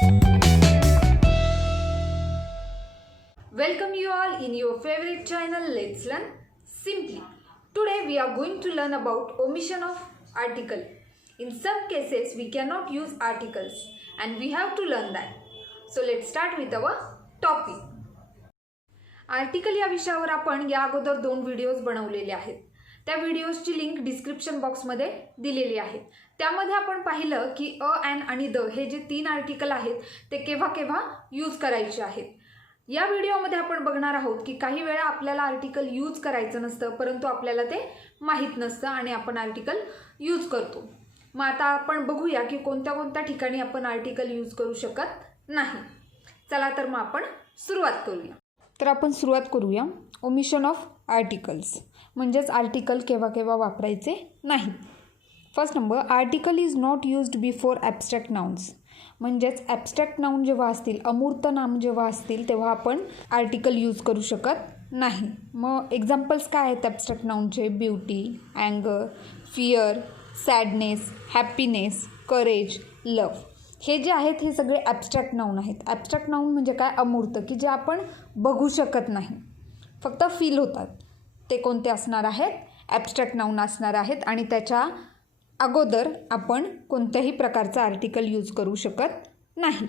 Welcome you all in your favorite channel Let's Learn Simply. Today we are going to learn about omission of article. In some cases we cannot use articles and we have to learn that. So let's start with our topic. Article या विषयावर आपण या अगोदर 2 videos बनवलेले आहेत. त्या व्हिडिओजची link description बॉक्समध्ये दिलेली आहे. त्यामध्ये आपण पाहिलं की अ, ॲन आणि द हे जे 3 आर्टिकल आहेत ते केव्हा केव्हा यूज करायचे आहेत. या व्हिडिओमध्ये आपण बघणार आहोत की काही वेळा आपल्याला आर्टिकल यूज करायचं नसतं, परंतु आपल्याला ते माहीत नसतं आणि आपण आर्टिकल यूज करतो. मग आता आपण बघूया की कोणत्या कोणत्या ठिकाणी आपण आर्टिकल यूज करू शकत नाही. चला तर मग आपण सुरुवात करूया. तर आपण सुरुवात करूया ओमिशन ऑफ आर्टिकल्स, म्हणजेच आर्टिकल केव्हा केव्हा वापरायचे नाही. First number, article is not used before abstract nouns. म्हणजेच ॲबस्ट्रॅक्ट नाउन जेव्हा असतील, अमूर्त नाम जेव्हा असतील, तेव्हा आपण आर्टिकल यूज करू शकत नाही. मग एक्झाम्पल्स काय आहेत ॲबस्ट्रॅक्ट नाउनचे? ब्युटी, अँगर, fear, sadness, happiness, courage, love. हे जे आहेत हे सगळे ॲबस्ट्रॅक्ट नाउन आहेत. ॲबस्ट्रॅक्ट नाउन म्हणजे काय? अमूर्त, की जे आपण बघू शकत नाही, फक्त फील होतात. ते कोणते असणार आहेत? ॲबस्ट्रॅक्ट नाउन असणार आहेत आणि त्याच्या अगोदर आपण कोणत्याही प्रकारचा आर्टिकल यूज करू शकत नाही.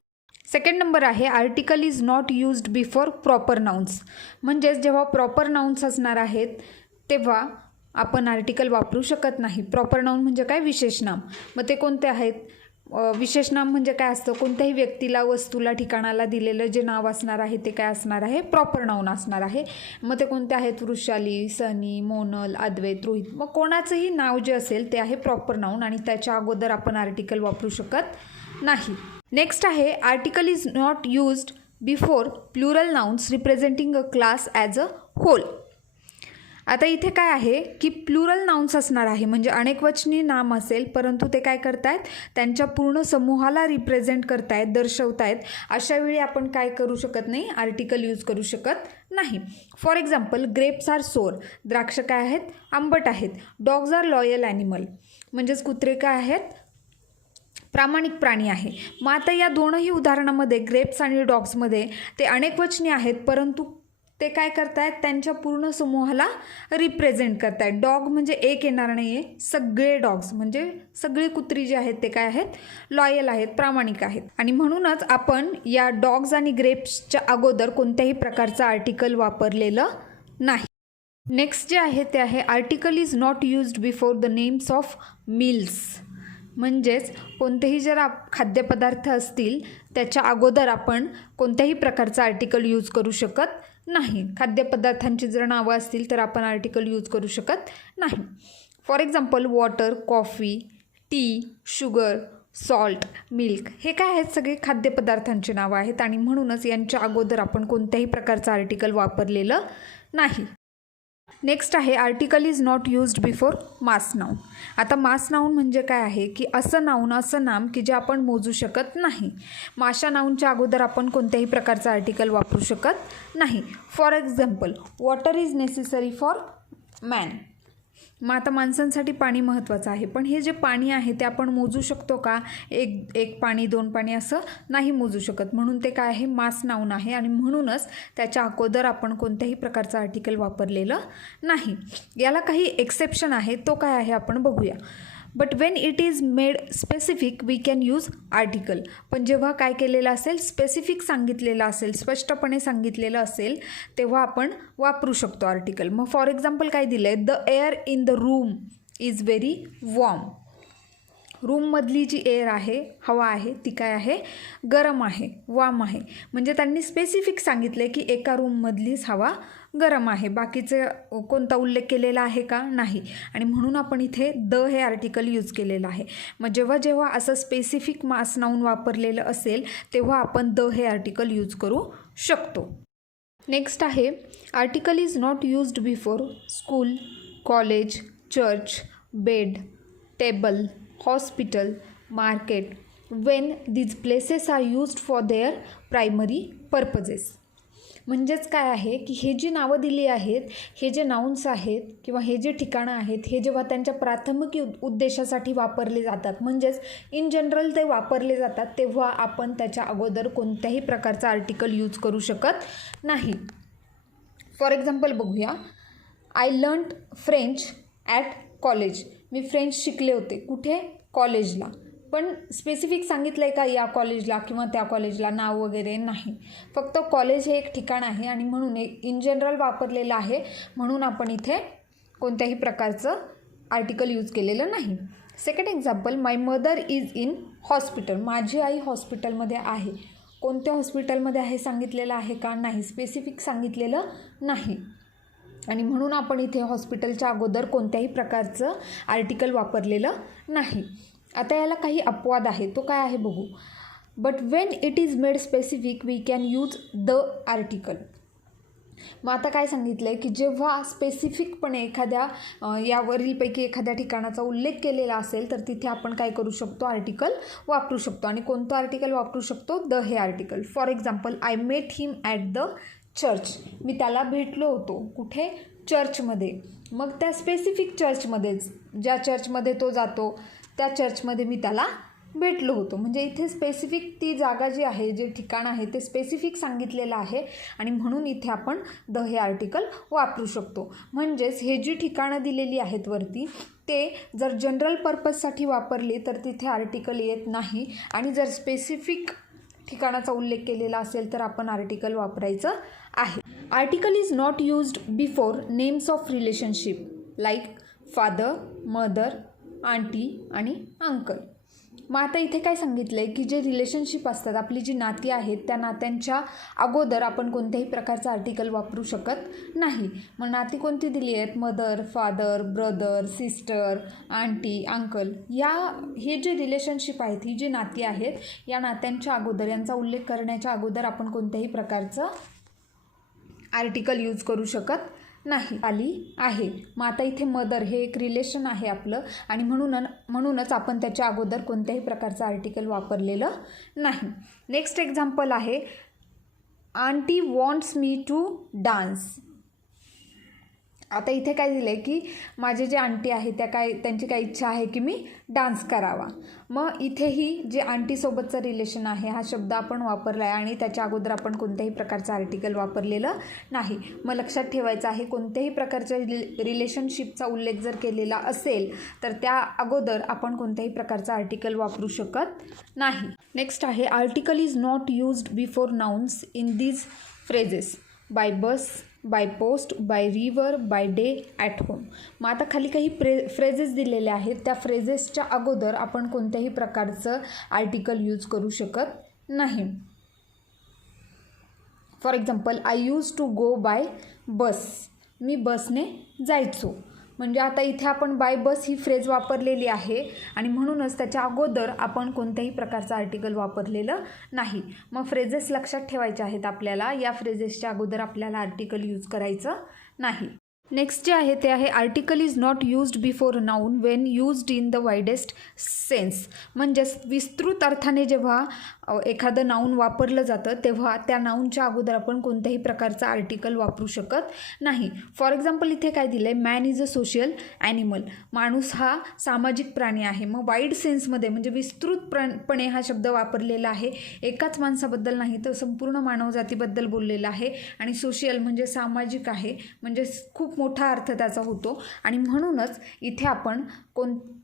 सेकंड नंबर आहे article is not used before proper nouns. म्हणजेच जेव्हा प्रॉपर नाउन्स असणार आहेत तेव्हा आपण आर्टिकल वापरू शकत नाही. प्रॉपर नाउन म्हणजे काय? विशेष नाम. मग ते कोणते आहेत? विशेष नाम म्हणजे काय असतं? कोणत्याही व्यक्तीला, वस्तूला, ठिकाणाला दिलेलं जे नाव असणार आहे ते काय असणार आहे? प्रॉपर नाउन असणार आहे. मग ते कोणते आहेत? वृषाली, सनी, मोनल, अद्वैत, रोहित. मग कोणाचंही नाव जे असेल ते आहे प्रॉपर नाउन आणि त्याच्या अगोदर आपण आर्टिकल वापरू शकत नाही. नेक्स्ट आहे article is not used before plural nouns representing a class as a whole. आता इथे काय आहे की प्लुरल नाउन्स असणार आहे, म्हणजे अनेकवचनी नाम असेल, परंतु ते काय करतायत? त्यांच्या पूर्ण समूहाला रिप्रेझेंट करतायत, दर्शवतायत. अशा वेळी आपण काय करू शकत नाही? आर्टिकल यूज करू शकत नाही. फॉर एक्झाम्पल, ग्रेप्स आर सोर. द्राक्ष काय आहेत? आंबट आहेत. Dogs are loyal animal. म्हणजेच कुत्रे काय आहेत? प्रामाणिक प्राणी आहे. मग आता या दोनही उदाहरणामध्ये ग्रेप्स आणि डॉग्समध्ये ते अनेकवचनी आहेत, परंतु ते काय करतायत? त्यांच्या पूर्ण समूहाला रिप्रेझेंट करतायत. डॉग म्हणजे एक येणार नाही आहे, सगळे डॉग्स म्हणजे सगळी कुत्री जी आहेत ते काय आहेत? लॉयल आहेत, प्रामाणिक आहेत. आणि म्हणूनच आपण या डॉग्स आणि ग्रेप्सच्या अगोदर कोणत्याही प्रकारचं आर्टिकल वापरलेलं नाही. नेक्स्ट जे आहे ते आहे article is not used before the names of meals. म्हणजेच कोणतेही जर खाद्यपदार्थ असतील त्याच्या अगोदर आपण कोणत्याही प्रकारचं आर्टिकल यूज करू शकत नाही. खाद्यपदार्थांची जर नावं असतील तर आपण आर्टिकल यूज करू शकत नाही. For example, water, coffee, T, sugar, salt, milk. हे काय आहेत? सगळे खाद्यपदार्थांची नावं आहेत आणि म्हणूनच यांच्या अगोदर आपण कोणत्याही प्रकारचं आर्टिकल वापरलेलं नाही. नेक्स्ट आहे article is not used before mass noun. आता मास नाऊन म्हणजे काय आहे की असं नाऊन, असं नाम की जे आपण मोजू शकत नाही. मग अशा नाऊनच्या अगोदर आपण कोणत्याही प्रकारचं आर्टिकल वापरू शकत नाही. For example, water is necessary for man. मग आता माणसांसाठी पाणी महत्त्वाचं आहे, पण हे जे पाणी आहे ते आपण मोजू शकतो का? एक पाणी, 2 पाणी असं नाही मोजू शकत. म्हणून ते काय आहे? मास नाऊन आहे आणि म्हणूनच त्याच्या अगोदर आपण कोणत्याही प्रकारचं आर्टिकल वापरलेलं नाही. याला काही एक्सेप्शन आहे, तो काय आहे आपण बघूया. But when it is made specific we can use article. पण जेव्हा काय केलेलं असेल? स्पेसिफिक सांगितलेलं असेल, स्पष्टपणे सांगितलेलं असेल, तेव्हा आपण वापरू शकतो आर्टिकल. मग फॉर एक्झाम्पल काय दिलं आहे? The air in the room is very warm. रूममधली जी एअर आहे, हवा आहे, ती काय आहे? गरम आहे, वॉर्म आहे. म्हणजे त्यांनी स्पेसिफिक सांगितलं आहे की एका रूममधलीच हवा गरम आहे. बाकीचं कोणता उल्लेख केलेला आहे का? नाही. आणि म्हणून आपण इथे द हे आर्टिकल यूज केलेलं आहे. मग जेव्हा जेव्हा असं स्पेसिफिक मास नाऊन वापरलेलं असेल तेव्हा आपण द हे आर्टिकल यूज करू शकतो. नेक्स्ट आहे article is not used before school, college, church, bed, table, hospital, market, when these places are used for their primary purposes. म्हणजेच काय आहे की हे जी नावं दिली आहेत, हे जे नाउन्स आहेत किंवा हे जे ठिकाणं आहेत, हे जेव्हा त्यांच्या प्राथमिक उद्देशासाठी वापरले जातात, म्हणजेच इन जनरल ते वापरले जातात, तेव्हा आपण त्याच्या अगोदर कोणत्याही प्रकारचं आर्टिकल यूज करू शकत नाही. फॉर एक्झाम्पल बघूया. I learned French at college. Me French शिकले होते. कुठे? कॉलेजला. पण स्पेसिफिक सांगितलं आहे का या कॉलेजला किंवा त्या कॉलेजला? नाव वगैरे नाही. फक्त कॉलेज हे एक ठिकाण आहे आणि म्हणून एक इन जनरल वापरलेलं आहे, म्हणून आपण इथे कोणत्याही प्रकारचं आर्टिकल यूज केलेलं नाही. Second example. My mother is in hospital. माझी आई हॉस्पिटलमध्ये आहे. कोणत्या हॉस्पिटलमध्ये आहे सांगितलेलं आहे का? नाही. स्पेसिफिक सांगितलेलं नाही आणि म्हणून आपण इथे हॉस्पिटलच्या अगोदर कोणत्याही प्रकारचं आर्टिकल वापरलेलं नाही. आता याला काही अपवाद आहे. तो काय आहे बघू. But when it is made specific we can use the article. मग आता काय सांगितलं आहे की जेव्हा स्पेसिफिकपणे एखाद्या यावरीलपैकी एखाद्या ठिकाणाचा उल्लेख केलेला असेल तर तिथे आपण काय करू शकतो? आर्टिकल वापरू शकतो. आणि कोणतं आर्टिकल वापरू शकतो? द हे article. For example. I met him at the church. मी त्याला भेटलो होतो. कुठे? चर्चमध्ये. मग त्या स्पेसिफिक चर्चमध्येच, ज्या चर्चमध्ये तो जातो त्या चर्चमध्ये मी त्याला भेटलो होतो. म्हणजे इथे स्पेसिफिक ती जागा जी आहे, जे ठिकाण आहे ते स्पेसिफिक सांगितलेलं आहे आणि म्हणून इथे आपण द हे आर्टिकल वापरू शकतो. म्हणजेच हे जी ठिकाणं दिलेली आहेत वरती, ते जर जनरल पर्पजसाठी वापरली तर तिथे आर्टिकल येत नाही आणि जर स्पेसिफिक ठिकाणाचा उल्लेख केलेला असेल तर आपण आर्टिकल वापरायचं आहे. Article is not used before names of relationship like father, mother, aunty आणि अंकल. मग आता इथे काय सांगितलं आहे की जे रिलेशनशिप असतात, आपली जी नाती आहेत, त्या नात्यांच्या अगोदर आपण कोणत्याही प्रकारचं आर्टिकल वापरू शकत नाही. मग नाती कोणती दिली आहेत? Mother, father, brother, sister, aunty, uncle. हे जे रिलेशनशिप आहेत, ही जी नाती आहेत, या नात्यांच्या अगोदर, यांचा उल्लेख करण्याच्या अगोदर आपण कोणत्याही प्रकारचं आर्टिकल यूज करू शकत नाही. आली आहे. मग आता इथे मदर हे एक रिलेशन आहे आपलं आणि म्हणूनच आपण त्याच्या अगोदर कोणत्याही प्रकारचं आर्टिकल वापरलेलं नाही. नेक्स्ट एक्झाम्पल आहे. Aunty wants me to dance. आता इथे काय दिलं आहे की माझे जे आंटी आहे त्यांची काय इच्छा आहे की मी डान्स करावा. मग इथेही जे आंटीसोबतचं रिलेशन आहे, हा शब्द आपण वापरला आहे आणि त्याच्या अगोदर आपण कोणत्याही प्रकारचं आर्टिकल वापरलेलं नाही. मग लक्षात ठेवायचं आहे, कोणत्याही प्रकारच्या रिलेशनशिपचा उल्लेख जर केलेला असेल तर त्या अगोदर आपण कोणत्याही प्रकारचं आर्टिकल वापरू शकत नाही. नेक्स्ट आहे. Article is not used before nouns in these phrases. By bus, by post, by river, by day, at home. मग आता खाली काही फ्रेजेस दिलेले आहेत. त्या फ्रेजेसच्या अगोदर आपण कोणत्याही प्रकारचं आर्टिकल यूज करू शकत नाही. For example. I use to go by bus. मी बसने जायचो. म्हणजे आता इथे आपण बाय बस ही फ्रेज वापरलेली आहे आणि म्हणूनच त्याच्या अगोदर आपण कोणत्याही प्रकारचं आर्टिकल वापरलेलं नाही. मग फ्रेजेस लक्षात ठेवायचे आहेत आपल्याला. या फ्रेजेसच्या अगोदर आपल्याला आर्टिकल यूज करायचं नाही. नेक्स्ट जे आहे ते आहे. Article is not used before noun when used in the widest sense. म्हणजेच विस्तृत अर्थाने जेव्हा एखादं नाऊन वापरलं जातं तेव्हा त्या नाऊनच्या अगोदर आपण कोणत्याही प्रकारचं आर्टिकल वापरू शकत नाही. फॉर एक्झाम्पल इथे काय दिलं आहे. Man is a social animal. माणूस हा सामाजिक प्राणी आहे. मग वाईड सेन्समध्ये म्हणजे विस्तृतपणे हा शब्द वापरलेला आहे. एकाच माणसाबद्दल नाही तर संपूर्ण मानवजातीबद्दल बोललेला आहे. आणि सोशल म्हणजे सामाजिक आहे, म्हणजे खूप मोठा अर्थ त्याचा होतो आणि म्हणूनच इथे आपण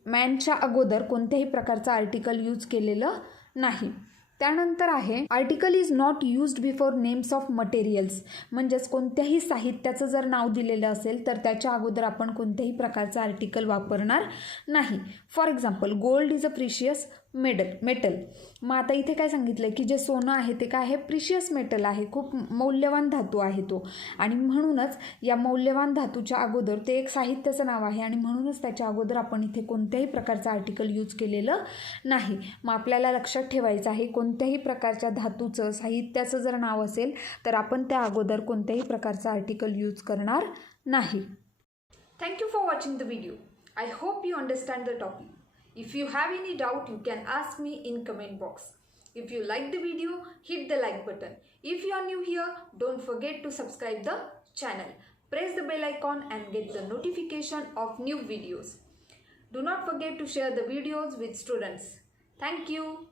मॅनच्या अगोदर कोणत्याही प्रकारचं आर्टिकल यूज केलेलं नाही. त्यानंतर आहे. Article is not used before names of materials. म्हणजेच कोणत्याही साहित्याचं जर नाव दिलेलं असेल तर त्याच्या अगोदर आपण कोणत्याही प्रकारचं आर्टिकल वापरणार नाही. For example. Gold is a precious metal. मग आता इथे काय सांगितलं की जे सोनं आहे ते काय आहे? प्रिशियस मेटल आहे. खूप मौल्यवान धातू आहे तो आणि म्हणूनच या मौल्यवान धातूच्या अगोदर ते एक साहित्याचं नाव आहे आणि म्हणूनच त्याच्या अगोदर आपण इथे कोणत्याही प्रकारचं आर्टिकल यूज केलेलं नाही. मग आपल्याला लक्षात ठेवायचं आहे, कोणत्याही प्रकारच्या धातूचं, साहित्याचं जर नाव असेल तर आपण त्या अगोदर कोणत्याही प्रकारचं आर्टिकल यूज करणार नाही. Thank you for watching the video. I hope you understand the topic. If you have any doubt, you can ask me in comment box. If you like the video, hit the like button. If you are new here, don't forget to subscribe the channel. Press the bell icon and get the notification of new videos. Do not forget to share the videos with students. Thank you.